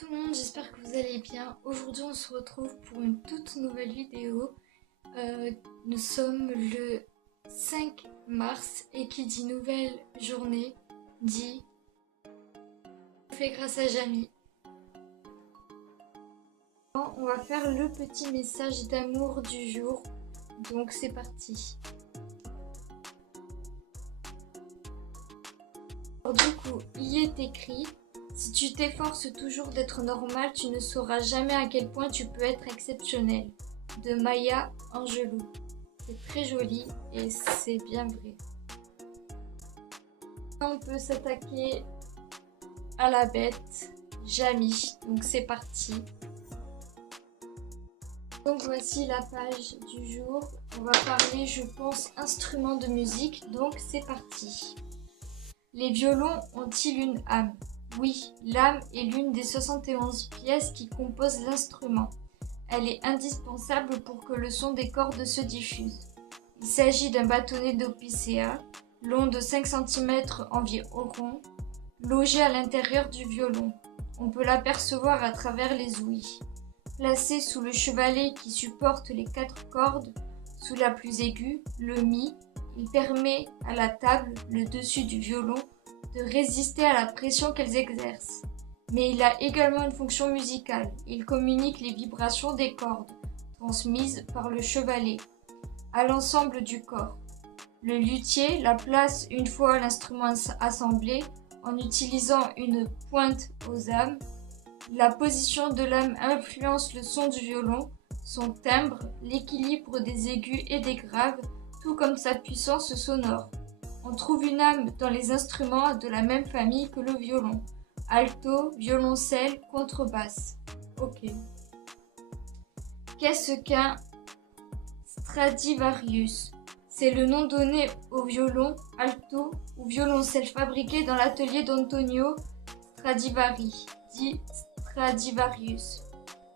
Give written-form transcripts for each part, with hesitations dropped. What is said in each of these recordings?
Tout le monde, j'espère que vous allez bien. Aujourd'hui on se retrouve pour une toute nouvelle vidéo. Nous sommes le 5 mars et qui dit nouvelle journée dit fait grâce à Jamy. On va faire le petit message d'amour du jour, donc c'est parti. Alors, du coup, il est écrit: si tu t'efforces toujours d'être normal, tu ne sauras jamais à quel point tu peux être exceptionnel. De Maya Angelou. C'est très joli et c'est bien vrai. On peut s'attaquer à la bête, Jamy. Donc c'est parti. Donc voici la page du jour. On va parler, je pense, instruments de musique. Donc c'est parti. Les violons ont-ils une âme ? Oui, l'âme est l'une des 71 pièces qui composent l'instrument. Elle est indispensable pour que le son des cordes se diffuse. Il s'agit d'un bâtonnet d'opicéa, long de 5 cm environ, logé à l'intérieur du violon. On peut l'apercevoir à travers les ouïes. Placé sous le chevalet qui supporte les 4 cordes, sous la plus aiguë, le mi, il permet à la table, le dessus du violon, de résister à la pression qu'elles exercent. Mais il a également une fonction musicale. Il communique les vibrations des cordes, transmises par le chevalet, à l'ensemble du corps. Le luthier la place une fois l'instrument assemblé en utilisant une pointe aux âmes. La position de l'âme influence le son du violon, son timbre, l'équilibre des aigus et des graves, tout comme sa puissance sonore. On trouve une âme dans les instruments de la même famille que le violon. Alto, violoncelle, contrebasse. Ok. Qu'est-ce qu'un Stradivarius ? C'est le nom donné au violon, alto ou violoncelle fabriqué dans l'atelier d'Antonio Stradivari, dit Stradivarius,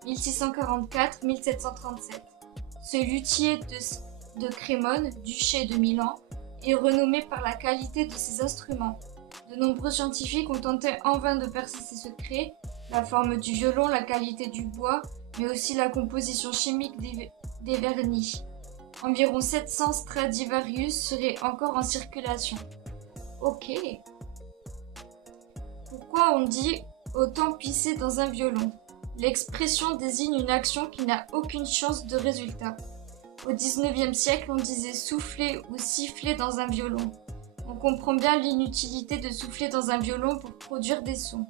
1644-1737. Ce luthier de Crémone, duché de Milan, est renommé par la qualité de ses instruments. De nombreux scientifiques ont tenté en vain de percer ses secrets, la forme du violon, la qualité du bois, mais aussi la composition chimique des vernis. Environ 700 Stradivarius seraient encore en circulation. Ok. Pourquoi on dit autant pisser dans un violon ? L'expression désigne une action qui n'a aucune chance de résultat. Au XIXe siècle, on disait souffler ou siffler dans un violon. On comprend bien l'inutilité de souffler dans un violon pour produire des sons.